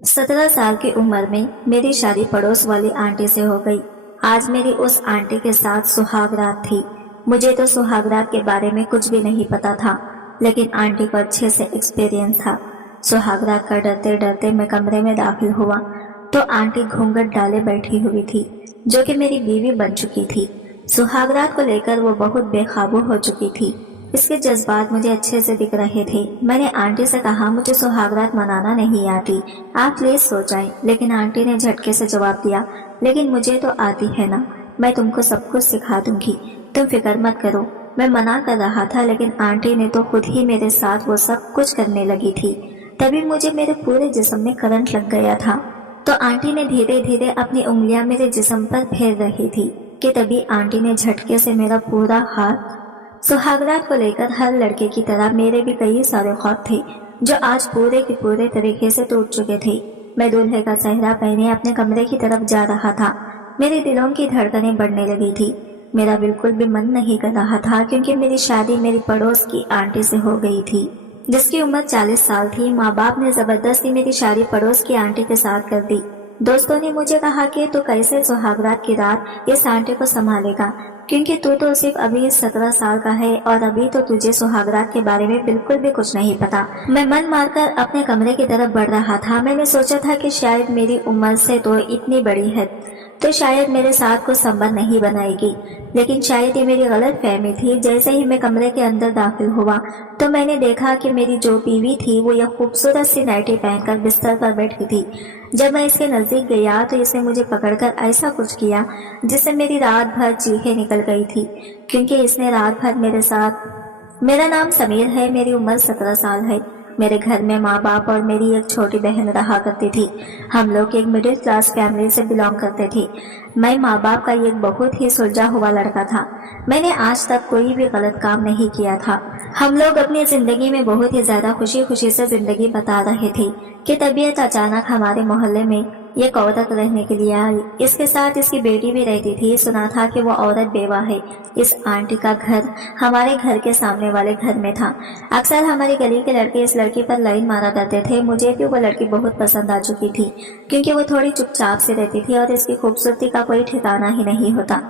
17 साल की उम्र में मेरी शादी पड़ोस वाली आंटी से हो गई। आज मेरी उस आंटी के साथ सुहाग रात थी। मुझे तो सुहाग रात के बारे में कुछ भी नहीं पता था, लेकिन आंटी को अच्छे से एक्सपीरियंस था। सुहाग रात का डरते डरते मैं कमरे में दाखिल हुआ तो आंटी घूंघट डाले बैठी हुई थी, जो कि मेरी बीवी बन चुकी थी। सुहाग रात को लेकर वो बहुत बेकाबू हो चुकी थी। इसके जज्बात मुझे अच्छे से दिख रहे थे। मैंने आंटी से कहा, मुझे सुहागरात मनाना नहीं आती, आप प्लीज सो जाएं। लेकिन आंटी ने झटके से जवाब दिया, लेकिन मुझे तो आती है ना, मैं तुमको सब कुछ सिखा दूंगी, तुम फिक्र मत करो। मैं मना कर रहा था, लेकिन आंटी ने तो खुद ही मेरे साथ वो सब कुछ करने लगी थी। तभी मुझे मेरे पूरे जिस्म में करंट लग गया था। तो आंटी ने धीरे धीरे अपनी उंगलियां मेरे जिस्म पर फेर रही थी कि तभी आंटी ने झटके से मेरा पूरा हाथ। सुहागरात को लेकर हर लड़के की तरह मेरे भी कई सारे ख्वाब थे, जो आज पूरे के पूरे तरीके से टूट चुके थे। मैं दूल्हे का सेहरा पहने अपने कमरे की तरफ जा रहा था। मेरे दिलों की धड़कनें बढ़ने लगी थी। मेरा बिल्कुल भी मन नहीं कर रहा था, क्योंकि मेरी शादी मेरी पड़ोस की आंटी से हो गई थी, जिसकी उम्र 40 साल थी। माँ बाप ने जबरदस्ती मेरी शादी पड़ोस की आंटी के साथ कर दी। दोस्तों ने मुझे कहा कि तू कैसे सुहागरात की रात इस आंटी को संभालेगा, क्योंकि तू तो सिर्फ अभी 17 साल का है और अभी तो तुझे सुहागरात के बारे में बिल्कुल भी कुछ नहीं पता। मैं मन मारकर अपने कमरे की तरफ बढ़ रहा था। मैंने सोचा था कि शायद मेरी उम्र से तो इतनी बड़ी है तो शायद मेरे साथ कुछ संबंध नहीं बनाएगी, लेकिन शायद ये मेरी गलत फहमी थी। जैसे ही मैं कमरे के अंदर दाखिल हुआ तो मैंने देखा कि मेरी जो बीवी थी वो यह खूबसूरत सी नाइटी पहनकर बिस्तर पर बैठी थी। जब मैं इसके नजदीक गया तो इसने मुझे पकड़कर ऐसा कुछ किया जिससे मेरी रात भर चीखें निकल गई थी, क्योंकि इसने रात भर मेरे साथ। मेरा नाम समीर है, मेरी उम्र 17 साल है। मेरे घर में माँ बाप और मेरी एक छोटी बहन रहा करती थी। हम लोग एक मिडिल क्लास फैमिली से बिलोंग करते थे। मैं माँ बाप का एक बहुत ही सुलझा हुआ लड़का था। मैंने आज तक कोई भी गलत काम नहीं किया था। हम लोग अपनी जिंदगी में बहुत ही ज्यादा खुशी खुशी से जिंदगी बिता रहे थे कि तबीयत अचानक हमारे मोहल्ले में एक औरत रहने के लिए आई। इसके साथ इसकी बेटी भी रहती थी। सुना था कि वो औरत बेवा है। इस आंटी का घर हमारे घर के सामने वाले घर में था। अक्सर हमारी गली के लड़के इस लड़की पर लाइन मारा करते थे। मुझे भी वो लड़की बहुत पसंद आ चुकी थी, क्योंकि वो थोड़ी चुपचाप से रहती थी और इसकी खूबसूरती का कोई ठिकाना ही नहीं होता।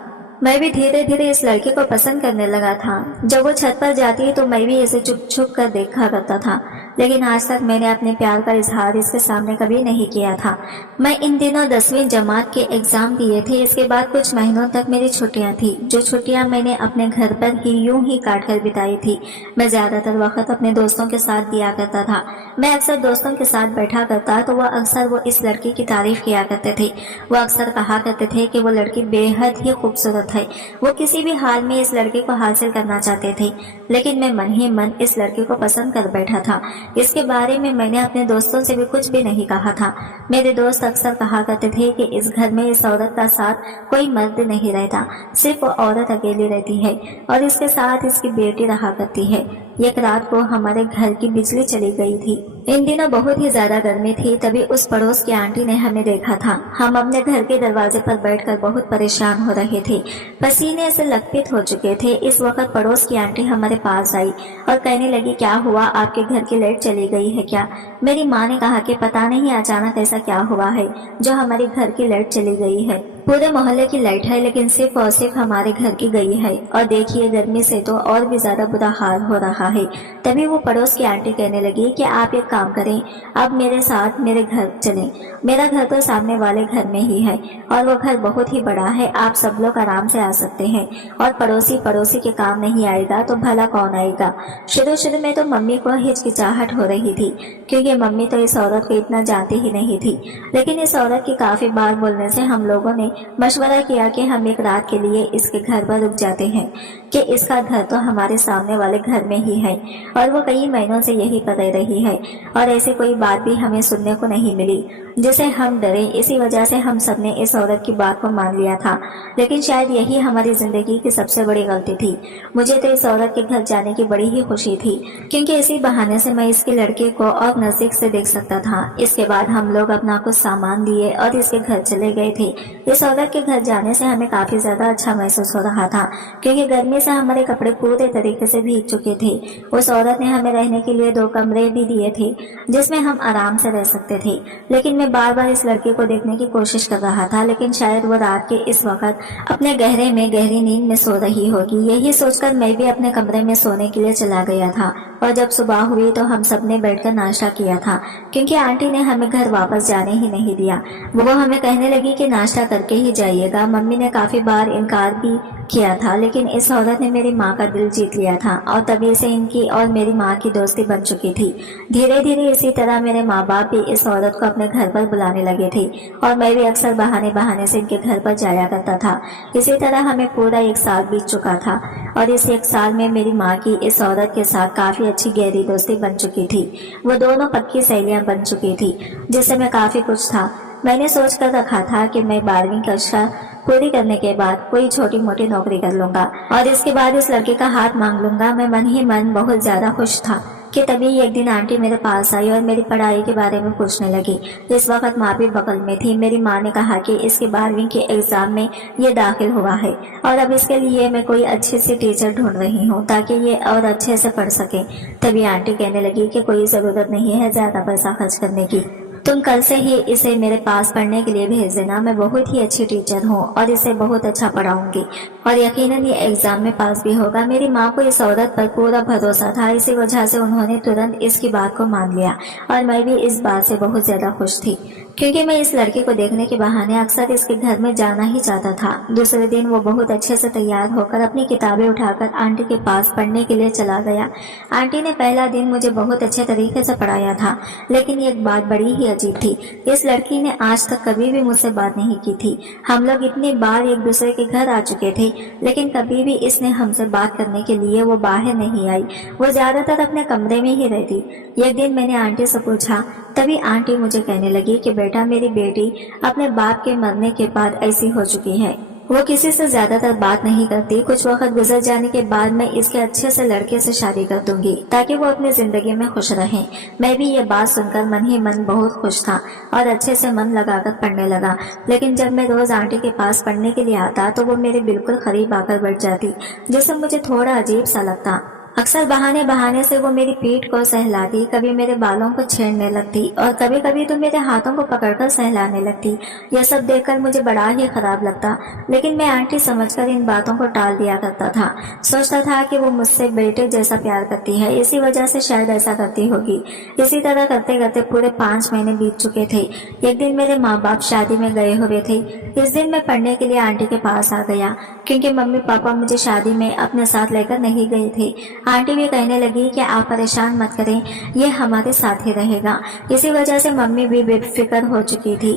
मैं भी धीरे धीरे इस लड़के को पसंद करने लगा था। जब वो छत पर जाती तो मैं भी इसे चुप छुप कर देखा करता था, लेकिन आज तक मैंने अपने प्यार का इजहार इसके सामने कभी नहीं किया था। मैं इन दिनों 10वीं जमात के एग्जाम दिए थे। इसके बाद कुछ महीनों तक मेरी छुट्टियां थी, जो छुट्टियां मैंने अपने घर पर ही यूं ही काट कर बिताई थी। मैं ज्यादातर वक्त अपने दोस्तों के साथ दिया करता था। मैं अक्सर दोस्तों के साथ बैठा करता तो वह अक्सर वो इस लड़की की तारीफ किया करते थे। वो अक्सर कहा करते थे कि वो लड़की बेहद ही खूबसूरत है। वो किसी भी हाल में इस लड़के को हासिल करना चाहते थे, लेकिन मैं मन ही मन इस लड़के को पसंद कर बैठा था। इसके बारे में मैंने अपने दोस्तों से भी कुछ भी नहीं कहा था। मेरे दोस्त अक्सर कहा करते थे कि इस घर में इस औरत का साथ कोई मर्द नहीं रहता, सिर्फ वो औरत अकेली रहती है और इसके साथ इसकी बेटी रहा करती है। एक रात को हमारे घर की बिजली चली गई थी। इन दिनों बहुत ही ज्यादा गर्मी थी। तभी उस पड़ोस की आंटी ने हमें देखा था। हम अपने घर के दरवाजे पर बैठकर बहुत परेशान हो रहे थे, पसीने से लथपथ हो चुके थे। इस वक्त पड़ोस की आंटी हमारे पास आई और कहने लगी, क्या हुआ, आपके घर की लाइट चली गई है क्या? मेरी माँ ने कहा कि पता नहीं अचानक ऐसा क्या हुआ है जो हमारे घर की लाइट चली गई है। पूरे मोहल्ले की लाइट है, लेकिन सिर्फ और सिर्फ हमारे घर की गई है। और देखिए, गर्मी से तो और भी ज्यादा बुरा हाल हो रहा है। तभी वो पड़ोस की आंटी कहने लगी कि आप एक काम करें, अब मेरे साथ मेरे घर चलें। मेरा घर तो सामने वाले घर में ही है और वो घर बहुत ही बड़ा है। आप सब लोग आराम से आ सकते हैं और पड़ोसी के काम नहीं आएगा तो भला कौन आएगा। शुरू में तो मम्मी को हिचकिचाहट हो रही थी, क्योंकि मम्मी तो इस औरत को इतना जानती ही नहीं थी। लेकिन इस औरत की काफी बार बोलने से हम लोगों ने मशवरा किया कि हम एक रात के लिए इसके घर पर रुक जाते हैं, कि इसका घर तो हमारे सामने वाले घर में ही है और वो कई महीनों से यही कर रही है और ऐसी कोई बात भी हमें सुनने को नहीं मिली जिसे हम डरे। इसी वजह से हम सबने इस औरत की बात को मान लिया था। लेकिन शायद यही हमारी जिंदगी की सबसे बड़ी गलती थी। मुझे तो इस औरत के घर जाने की बड़ी ही खुशी थी, क्योंकि इसी बहाने से मैं इसके लड़के को और नजदीक से देख सकता था। इसके बाद हम लोग अपना कुछ सामान लिए और इसके घर चले गए थे। इस औरत के घर जाने से हमें काफी ज्यादा अच्छा महसूस हो रहा था, क्योंकि गर्मी से हमारे कपड़े पूरे तरीके से भीग चुके थे। उस औरत ने हमें रहने के लिए 2 कमरे भी दिए थे जिसमें हम आराम से रह सकते थे। लेकिन मैं बार बार इस लड़के को देखने की कोशिश कर रहा था, लेकिन शायद वो रात के इस वक्त अपने गहरे में गहरी नींद में सो रही होगी। यही सोचकर मैं भी अपने कमरे में सोने के लिए चला गया था। और जब सुबह हुई तो हम सबने बैठकर नाश्ता किया था, क्योंकि आंटी ने हमें घर वापस जाने ही नहीं दिया। वो हमें कहने लगी कि नाश्ता करके ही जाइएगा। मम्मी ने काफी बार इनकार भी किया था, लेकिन इस औरत ने मेरी माँ का दिल जीत लिया था और तभी से इनकी और मेरी माँ की दोस्ती बन चुकी थी। धीरे धीरे इसी तरह मेरे माँ बाप भी इस औरत को अपने घर पर बुलाने लगे थे और मैं भी अक्सर बहाने बहाने से इनके घर पर जाया करता था। इसी तरह हमें पूरा 1 साल बीत चुका था और इस 1 साल में मेरी माँ की इस औरत के साथ काफी अच्छी गहरी दोस्ती बन चुकी थी। वो दोनों पक्की सहेलियां बन चुकी थी, जिससे मैं काफी कुछ था। मैंने सोच कर रखा था कि मैं 12वीं कक्षा पूरी करने के बाद कोई छोटी मोटी नौकरी कर लूंगा और इसके बाद इस लड़के का हाथ मांग लूंगा। मैं मन ही मन बहुत ज्यादा खुश था कि तभी एक दिन आंटी मेरे पास आई और मेरी पढ़ाई के बारे में पूछने लगी। इस वक्त माँ भी बगल में थी। मेरी माँ ने कहा कि इसके 12वीं के एग्जाम में ये दाखिल हुआ है और अब इसके लिए मैं कोई अच्छी सी टीचर ढूंढ रही हूँ ताकि ये और अच्छे से पढ़ सके। तभी आंटी कहने लगी कि कोई जरूरत नहीं है ज्यादा पैसा खर्च करने की, तुम कल से ही इसे मेरे पास पढ़ने के लिए भेज देना। मैं बहुत ही अच्छी टीचर हूँ और इसे बहुत अच्छा पढ़ाऊंगी और यकीनन ये एग्जाम में पास भी होगा। मेरी माँ को इस औरत पर पूरा भरोसा था, इसी वजह से उन्होंने तुरंत इसकी बात को मान लिया और मैं भी इस बात से बहुत ज्यादा खुश थी, क्योंकि मैं इस लड़के को देखने के बहाने अक्सर इसके घर में जाना ही चाहता था। दूसरे दिन वो बहुत अच्छे से तैयार होकर अपनी किताबें उठाकर आंटी के पास पढ़ने के लिए चला गया। आंटी ने पहला दिन मुझे बहुत अच्छे तरीके से पढ़ाया था, लेकिन एक बात बड़ी ही अजीब थी। इस लड़की ने आज तक कभी भी मुझसे बात नहीं की थी। हम लोग इतनी बार एक दूसरे के घर आ चुके थे, लेकिन कभी भी इसने हमसे बात करने के लिए वो बाहर नहीं आई। वो ज्यादातर अपने कमरे में ही रहती। एक दिन मैंने आंटी से पूछा, तभी आंटी मुझे कहने लगी कि बेटा, मेरी बेटी अपने बाप के मरने के बाद ऐसी हो चुकी है। वो किसी से ज्यादातर बात नहीं करती। कुछ वक्त गुजर जाने के बाद मैं इसके अच्छे से लड़के से शादी कर दूंगी ताकि वो अपनी जिंदगी में खुश रहे। मैं भी ये बात सुनकर मन ही मन बहुत खुश था और अच्छे से मन लगाकर पढ़ने लगा। लेकिन जब मैं रोज आंटी के पास पढ़ने के लिए आता तो वो मेरे बिल्कुल करीब आकर बैठ जाती, जिससे मुझे थोड़ा अजीब सा लगता। अक्सर बहाने बहाने से वो मेरी पीठ को सहलाती, कभी मेरे बालों को छेड़ने लगती और कभी कभी तो मेरे हाथों को पकड़कर सहलाने लगती। यह सब देखकर मुझे बड़ा ही खराब लगता, लेकिन मैं आंटी समझकर इन बातों को टाल दिया करता था। सोचता था कि वो मुझसे बेटे जैसा प्यार करती है, इसी वजह से शायद ऐसा करती होगी। इसी तरह करते करते पूरे 5 महीने बीत चुके थे। एक दिन मेरे माँ बाप शादी में गए हुए थे। इस दिन मैं पढ़ने के लिए आंटी के पास आ गया, क्योंकि मम्मी पापा मुझे शादी में अपने साथ लेकर नहीं गए थे। आंटी भी कहने लगी कि आप परेशान मत करें, ये हमारे साथ ही रहेगा। इसी वजह से मम्मी भी बेफिक्र हो चुकी थी।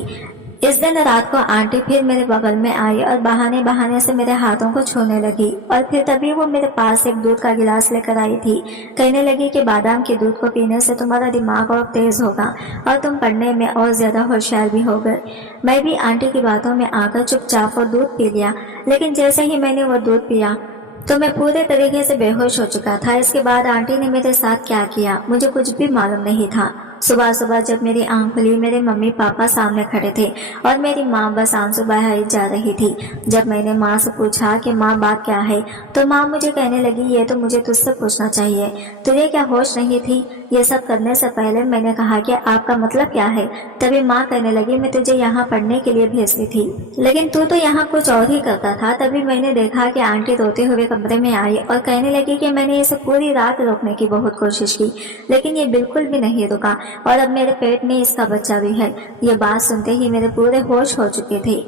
इस दिन रात को आंटी फिर मेरे बगल में आई और बहाने बहाने से मेरे हाथों को छूने लगी और फिर तभी वो मेरे पास एक दूध का गिलास लेकर आई थी। कहने लगी कि बादाम के दूध को पीने से तुम्हारा दिमाग और तेज होगा और तुम पढ़ने में और ज्यादा होशियार भी हो गए। मैं भी आंटी की बातों में आकर चुपचाप वो दूध पी लिया, लेकिन जैसे ही मैंने वो दूध पिया तो मैं पूरे तरीके से बेहोश हो चुका था। इसके बाद आंटी ने मेरे साथ क्या किया मुझे कुछ भी मालूम नहीं था। सुबह सुबह जब मेरी आंख खुली, मेरे मम्मी पापा सामने खड़े थे और मेरी माँ बस आंसू बहाई जा रही थी। जब मैंने माँ से पूछा कि माँ बात क्या है, तो माँ मुझे कहने लगी, ये तो मुझे तुझसे पूछना चाहिए, तुझे क्या होश नहीं थी? ये सब करने से पहले मैंने कहा कि आपका मतलब क्या है? तभी माँ कहने लगी, मैं तुझे यहाँ पढ़ने के लिए भेजती थी, लेकिन तू तो यहाँ कुछ और ही करता था। तभी मैंने देखा कि आंटी रोते हुए कमरे में आई और कहने लगी कि मैंने इसे पूरी रात रोकने की बहुत कोशिश की, लेकिन ये बिल्कुल भी नहीं रुका और अब मेरे पेट में इसका बच्चा भी है। ये बात सुनते ही मेरे पूरे होश हो चुके थे,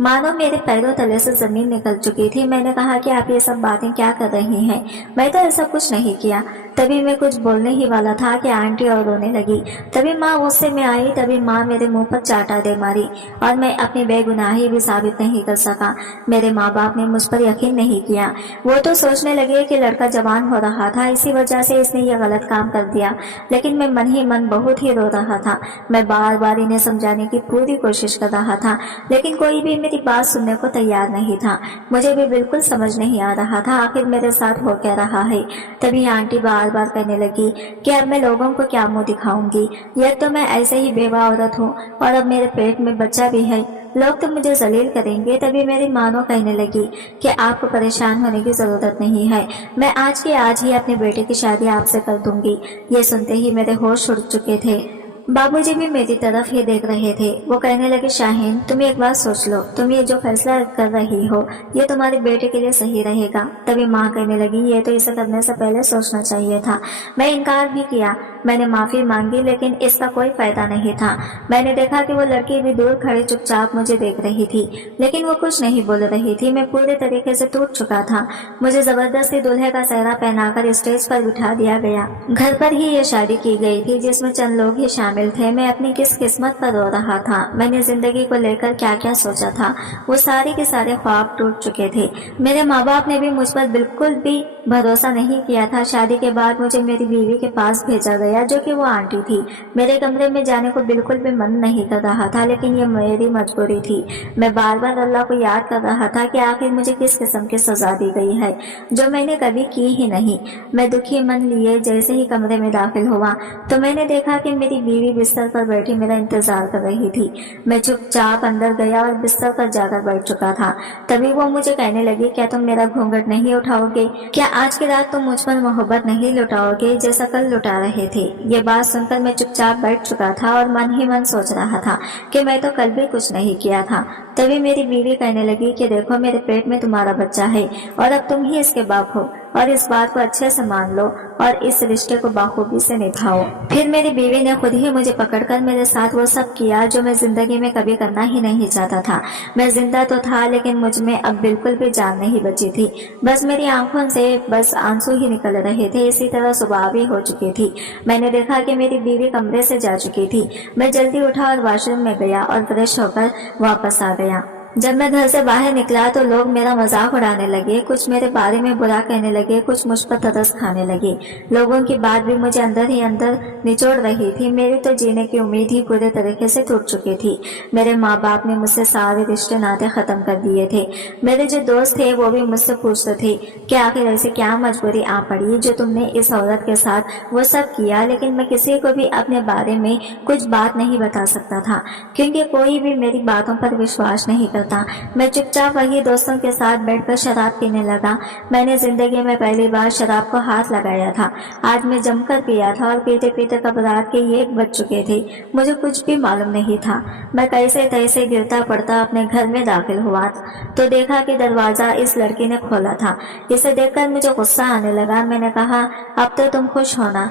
मानो मेरे पैरों तले से जमीन निकल चुकी थी। मैंने कहा कि आप ये सब बातें क्या कर रही हैं? मैं तो ऐसा कुछ नहीं किया। तभी मैं कुछ बोलने ही वाला था कि आंटी और रोने लगी। तभी माँ गुस्से में आई। तभी माँ मेरे मुंह पर चाटा दे मारी और मैं अपनी बेगुनाही भी साबित नहीं कर सका। मेरे माँ बाप ने मुझ पर यकीन नहीं किया। वो तो सोचने लगे कि लड़का जवान हो रहा था, इसी वजह से इसने ये गलत काम कर दिया, लेकिन मैं मन ही मन बहुत ही रो रहा था। मैं बार बार इन्हें समझाने की पूरी कोशिश कर रहा था, लेकिन कोई भी मेरी बात सुनने को तैयार नहीं था। मुझे भी बिल्कुल समझ नहीं आ रहा था आखिर मेरे साथ हो क्या रहा है। तभी आंटी बार बार कहने लगी कि अब मैं लोगों को क्या मुंह दिखाऊंगी, यह तो मैं ऐसे ही बेवा औरत हूँ और अब मेरे पेट में बच्चा भी है। लोग तो मुझे जलील करेंगे। तभी मेरी मानो कहने लगी कि आपको परेशान होने की जरूरत नहीं है, मैं आज की आज ही अपने बेटे की शादी आपसे कर दूंगी। ये सुनते ही मेरे होश उड़ चुके थे। बाबूजी भी मेरी तरफ ही देख रहे थे। वो कहने लगे, शाहीन तुम एक बात सोच लो, तुम ये जो फैसला कर रही हो ये तुम्हारे बेटे के लिए सही रहेगा। तभी माँ कहने लगी, ये तो इसे करने से पहले सोचना चाहिए था। मैं इनकार भी किया, मैंने माफी मांगी, लेकिन इसका कोई फायदा नहीं था। मैंने देखा कि वो लड़की भी दूर खड़ी चुपचाप मुझे देख रही थी, लेकिन वो कुछ नहीं बोल रही थी। मैं पूरे तरीके से टूट चुका था। मुझे जबरदस्ती दूल्हे का सेहरा पहनाकर स्टेज पर बिठा दिया गया। घर पर ही ये शादी की गई थी जिसमें चंद लोग ही शामिल थे। मैं अपनी किस किस्मत पर रो रहा था। मैंने जिंदगी को लेकर क्या क्या सोचा था, वो सारे के सारे ख्वाब टूट चुके थे। मेरे माँ बाप ने भी मुझ पर बिल्कुल भी भरोसा नहीं किया था। शादी के बाद मुझे मेरी बीवी के पास भेजा गया, जो कि वो आंटी थी। मेरे कमरे में जाने को बिल्कुल भी मन नहीं कर रहा था, लेकिन ये मेरी मजबूरी थी। मैं बार बार अल्लाह को याद कर रहा था कि आखिर मुझे किस किस्म की सजा दी गई है, जो मैंने कभी की ही नहीं। मैं दुखी मन लिए जैसे ही कमरे में दाखिल हुआ तो मैंने देखा कि मेरी बीवी बिस्तर पर बैठी मेरा इंतजार कर रही थी। मैं चुपचाप अंदर गया और बिस्तर पर जाकर बैठ चुका था। तभी वो मुझे कहने लगी, क्या तुम मेरा घूंघट नहीं उठाओगे? क्या आज की रात तुम मुझ पर मोहब्बत नहीं लुटाओगे जैसा कल लुटा रहे थे? ये बात सुनकर मैं चुपचाप बैठ चुका था और मन ही मन सोच रहा था कि मैं तो कल भी कुछ नहीं किया था। तभी मेरी बीवी कहने लगी कि देखो, मेरे पेट में तुम्हारा बच्चा है और अब तुम ही इसके बाप हो, और इस बात को अच्छे से मान लो और इस रिश्ते को बाखूबी से निभाओ। फिर मेरी बीवी ने खुद ही मुझे पकड़कर मेरे साथ वो सब किया जो मैं जिंदगी में कभी करना ही नहीं चाहता था। मैं जिंदा तो था, लेकिन मुझ में अब बिल्कुल भी जान नहीं बची थी। बस मेरी आंखों से बस आंसू ही निकल रहे थे। इसी तरह सुबह भी हो चुकी थी। मैंने देखा कि मेरी बीवी कमरे से जा चुकी थी। मैं जल्दी उठा और वॉशरूम में गया और फ्रेश होकर वापस आ गया। जब मैं घर से बाहर निकला तो लोग मेरा मजाक उड़ाने लगे, कुछ मेरे बारे में बुरा कहने लगे, कुछ मुझ पर तरस खाने लगे। लोगों की बात भी मुझे अंदर ही अंदर निचोड़ रही थी। मेरी तो जीने की उम्मीद ही पूरे तरीके से टूट चुकी थी। मेरे माँ बाप ने मुझसे सारे रिश्ते नाते खत्म कर दिए थे। मेरे जो दोस्त थे वो भी मुझसे पूछते थे कि आखिर ऐसी क्या मजबूरी आ पड़ी जो तुमने इस औरत के साथ वो सब किया। लेकिन मैं किसी को भी अपने बारे में कुछ बात नहीं बता सकता था, क्योंकि कोई भी मेरी बातों पर विश्वास नहीं करता। मैं चुपचाप वही दोस्तों के साथ बैठकर शराब पीने लगा। मैंने जिंदगी में पहली बार शराब को हाथ लगाया था। आज मैं जमकर पिया था और पीते पीते कब रात के 1 बज चुके थे। मुझे कुछ भी मालूम नहीं था। मैं कैसे तैसे गिरता पड़ता अपने घर में दाखिल हुआ तो देखा कि दरवाजा इस लड़की ने खोला था। इसे देखकर मुझे गुस्सा आने लगा। मैंने कहा, अब तो तुम खुश होना,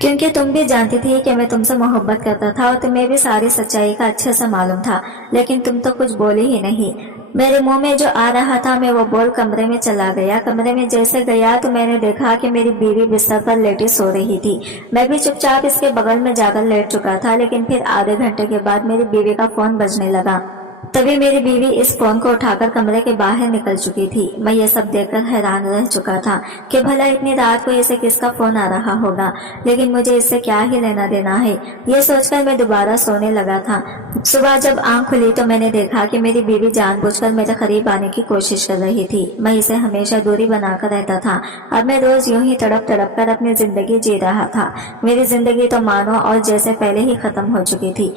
क्योंकि तुम भी जानती थी कि मैं तुमसे मोहब्बत करता था और तुम्हें भी सारी सच्चाई का अच्छे से मालूम था, लेकिन तुम तो कुछ बोले ही नहीं। मेरे मुंह में जो आ रहा था मैं वो बोल कमरे में चला गया। कमरे में जैसे गया तो मैंने देखा कि मेरी बीवी बिस्तर पर लेटी सो रही थी। मैं भी चुपचाप इसके बगल में जाकर लेट चुका था, लेकिन फिर आधे घंटे के बाद मेरी बीवी का फोन बजने लगा। तभी मेरी बीवी इस फोन को उठाकर कमरे के बाहर निकल चुकी थी। मैं ये सब देखकर हैरान रह चुका था कि भला इतनी रात को इसे किसका फोन आ रहा होगा, लेकिन मुझे इससे क्या ही लेना देना है, ये सोचकर मैं दोबारा सोने लगा था। सुबह जब आंख खुली तो मैंने देखा कि मेरी बीवी जानबूझकर मेरे करीब आने की कोशिश कर रही थी। मैं इसे हमेशा दूरी बनाकर रहता था। अब मैं रोज यूं ही तड़प तड़प कर अपनी जिंदगी जी रहा था। मेरी जिंदगी तो मानो और जैसे पहले ही खत्म हो चुकी थी।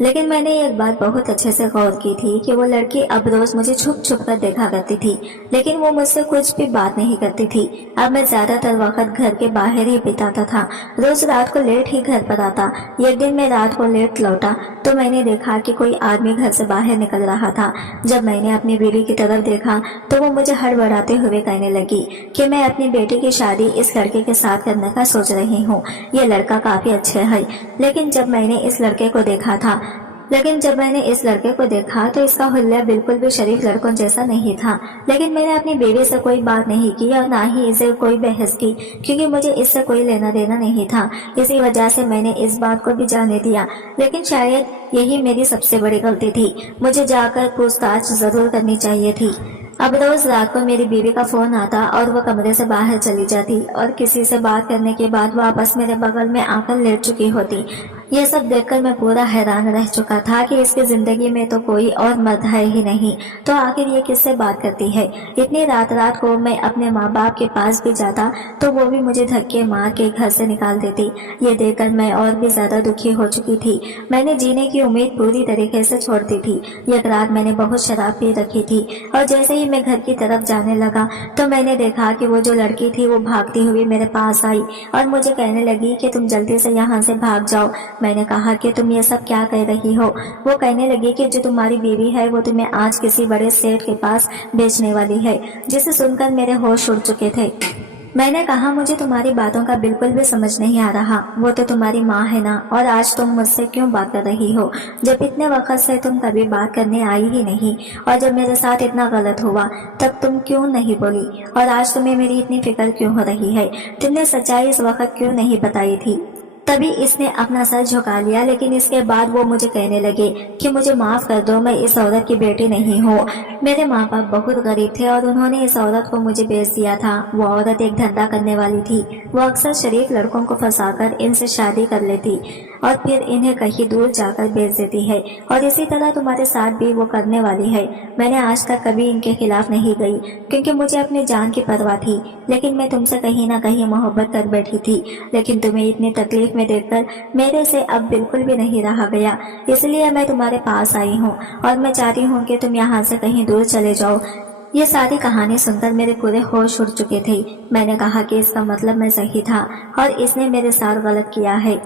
लेकिन मैंने एक बात बहुत अच्छे से गौर की थी कि वो लड़की अब रोज मुझे छुप छुप कर देखा करती थी, लेकिन वो मुझसे कुछ भी बात नहीं करती थी। अब मैं ज्यादातर वक्त घर के बाहर ही बिताता था। रोज रात को लेट ही घर पर आता। एक दिन मैं रात को लेट लौटा तो मैंने देखा कि कोई आदमी घर से बाहर निकल रहा था। जब मैंने अपनी बीवी की तरफ देखा तो वो मुझे हड़बड़ाते हुए कहने लगी कि मैं अपनी बेटी की शादी इस लड़के के साथ करने का सोच रही हूँ। ये लड़का काफी अच्छा है। लेकिन जब मैंने इस लड़के को देखा तो इसका हुल्ला बिल्कुल भी शरीफ लड़कों जैसा नहीं था। लेकिन मैंने अपनी बीवी से कोई बात नहीं की और ना ही इसे कोई बहस की, क्योंकि मुझे इससे कोई लेना देना नहीं था। इसी वजह से मैंने इस बात को भी जाने दिया। लेकिन शायद यही मेरी सबसे बड़ी गलती थी। मुझे जाकर पूछताछ जरूर करनी चाहिए थी। अब रोज रात को मेरी बीवी का फोन आता और वो कमरे से बाहर चली जाती और किसी से बात करने के बाद वापस मेरे बगल में आकर लेट चुकी होती। ये सब देखकर मैं पूरा हैरान रह चुका था कि इसकी जिंदगी में तो कोई और मर्द है ही नहीं, तो आखिर ये किससे बात करती है। इतनी रात रात को मैं अपने माँ बाप के पास भी जाता तो वो भी मुझे धक्के मार के घर से निकाल देती। ये देखकर मैं और भी ज्यादा दुखी हो चुकी थी। मैंने जीने की उम्मीद पूरी तरीके से छोड़ दी थी। एक रात मैंने बहुत शराब पी रखी थी और जैसे ही मैं घर की तरफ जाने लगा तो मैंने देखा कि वो जो लड़की थी वो भागती हुई मेरे पास आई और मुझे कहने लगी कि तुम जल्दी से यहाँ से भाग जाओ। मैंने कहा कि तुम ये सब क्या कह रही हो। वो कहने लगी कि जो तुम्हारी बीवी है वो तुम्हें आज किसी बड़े सेठ के पास बेचने वाली है, जिसे सुनकर मेरे होश उड़ चुके थे। मैंने कहा मुझे तुम्हारी बातों का बिल्कुल भी समझ नहीं आ रहा। वो तो तुम्हारी माँ है ना, और आज तुम मुझसे क्यों बात कर रही हो जब इतने वक्त से तुम कभी बात करने आई ही नहीं, और जब मेरे साथ इतना गलत हुआ तब तुम क्यों नहीं बोली, और आज तुम्हें मेरी इतनी फिक्र क्यों हो रही है। तुमने सच्चाई इस वक्त क्यों नहीं बताई थी। तभी इसने अपना सर झुका लिया, लेकिन इसके बाद वो मुझे कहने लगे कि मुझे माफ कर दो, मैं इस औरत की बेटी नहीं हूँ। मेरे माँ बाप बहुत गरीब थे और उन्होंने इस औरत को मुझे बेच दिया था। वो औरत एक धंधा करने वाली थी। वो अक्सर शरीफ लड़कों को फंसाकर इनसे शादी कर लेती और फिर इन्हें कहीं दूर जाकर बेच देती है, और इसी तरह तुम्हारे साथ भी वो करने वाली है। मैंने आज तक कभी इनके खिलाफ नहीं गई क्योंकि मुझे अपनी जान की परवाह थी, लेकिन मैं तुमसे कहीं ना कहीं मोहब्बत कर बैठी थी। लेकिन तुम्हें इतनी तकलीफ में देखकर मेरे से अब बिल्कुल भी नहीं रहा गया, इसलिए मैं तुम्हारे पास आई हूँ और मैं चाहती हूँ कि तुम यहाँ से कहीं दूर चले जाओ। ये सारी कहानी सुनकर मेरे पूरे होश उड़ चुके थे। मैंने कहा कि इसका मतलब मैं सही था और इसने मेरे साथ गलत किया है।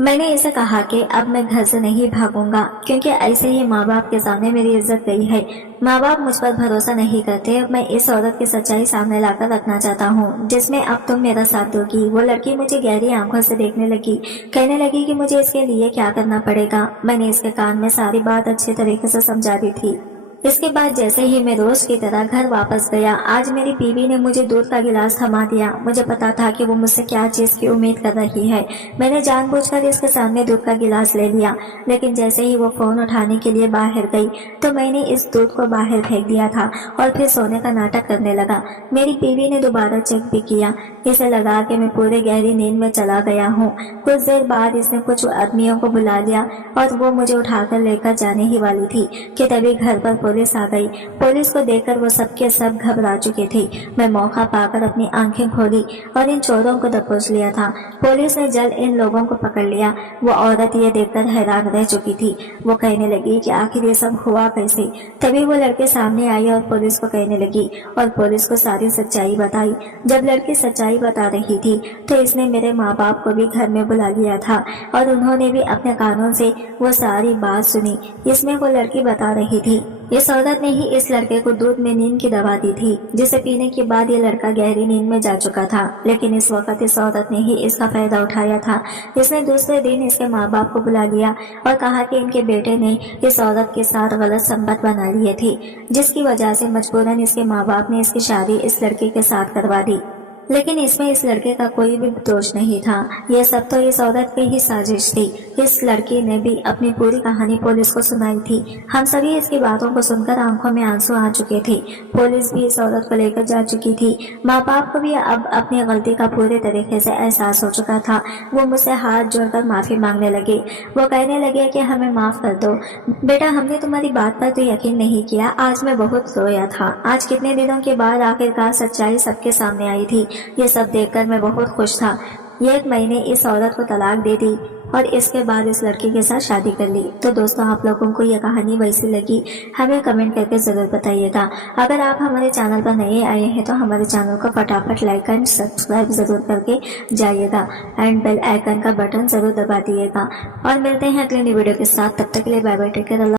मैंने इसे कहा कि अब मैं घर से नहीं भागूंगा क्योंकि ऐसे ही माँ बाप के सामने मेरी इज्जत गई है। माँ बाप मुझ पर भरोसा नहीं करते। मैं इस औरत की सच्चाई सामने लाकर रखना चाहता हूँ जिसमें अब तुम मेरा साथ दोगी। वो लड़की मुझे गहरी आंखों से देखने लगी, कहने लगी कि मुझे इसके लिए क्या करना पड़ेगा। मैंने इसके कान में सारी बात अच्छे तरीके से समझा दी थी। इसके बाद जैसे ही मैं रोज की तरह घर वापस गया, आज मेरी बीवी ने मुझे दूध का गिलास थमा दिया। मुझे पता था कि वो मुझसे क्या चीज की उम्मीद कर रही है। मैंने जानबूझकर इसके सामने दूध का गिलास ले लिया, लेकिन जैसे ही वो फोन उठाने के लिए बाहर गई तो मैंने इस दूध को बाहर फेंक दिया था और फिर सोने का नाटक करने लगा। मेरी बीवी ने दोबारा चेक भी किया। इसे लगा कि मैं पूरे गहरी नींद में चला गया हूँ। कुछ देर बाद इसने कुछ आदमियों को बुला लिया और वो मुझे उठाकर लेकर जाने ही वाली थी कि तभी घर पर पुलिस आ गई। पुलिस को देखकर वो सबके सब घबरा चुके थे। मैं मौका पाकर अपनी आंखें खोली और इन चोरों को दबोच लिया था। पुलिस ने जल्द इन लोगों को पकड़ लिया। वो औरत ये देखकर हैरान रह चुकी थी। वो कहने लगी कि आखिर ये सब हुआ कैसे। तभी वो लड़के सामने आई और पुलिस को कहने लगी और पुलिस को सारी सच्चाई बताई। जब लड़की सच्चाई बता रही थी तो इसने मेरे माँ बाप को भी घर में बुला लिया था और उन्होंने भी अपने कानों से वो सारी बात सुनी। इसमें वो लड़की बता रही थी इस औरत ने ही इस लड़के को दूध में नींद की दवा दी थी, जिसे पीने के बाद ये लड़का गहरी नींद में जा चुका था। लेकिन इस वक्त इस औरत ने ही इसका फायदा उठाया था। इसने दूसरे दिन इसके माँ बाप को बुला लिया और कहा कि इनके बेटे ने इस औरत के साथ गलत संबंध बना लिए थे, जिसकी वजह से मजबूरन इसके माँ बाप ने इसकी शादी इस लड़के के साथ करवा दी। लेकिन इसमें इस लड़के का कोई भी दोष नहीं था। यह सब तो इस औरत की ही साजिश थी। इस लड़की ने भी अपनी पूरी कहानी पुलिस को सुनाई थी। हम सभी इसकी बातों को सुनकर आंखों में आंसू आ चुके थे। पुलिस भी इस औरत को लेकर जा चुकी थी। माँ बाप को भी अब अपनी गलती का पूरे तरीके से एहसास हो चुका था। वो मुझसे हाथ जोड़कर माफी मांगने लगे। वो कहने लगे कि हमें माफ कर दो बेटा, हमने तुम्हारी बात पर तो यकीन नहीं किया। आज मैं बहुत रोया था। आज कितने दिनों के बाद आखिरकार सच्चाई सबके सामने आई थी। ये सब देखकर मैं बहुत खुश था। 1 महीने इस औरत को तलाक दे दी और इसके बाद इस लड़की के साथ शादी कर ली। तो दोस्तों, आप लोगों को यह कहानी वैसी लगी हमें कमेंट करके जरूर बताइएगा। अगर आप हमारे चैनल पर नए आए हैं तो हमारे चैनल को फटाफट लाइक एंड सब्सक्राइब जरूर करके जाइएगा एंड बेल आइकन का बटन जरूर दबा दिएगा। और मिलते हैं अगले वीडियो के साथ। तब तक के लिए बाय बाय, टेक केयर।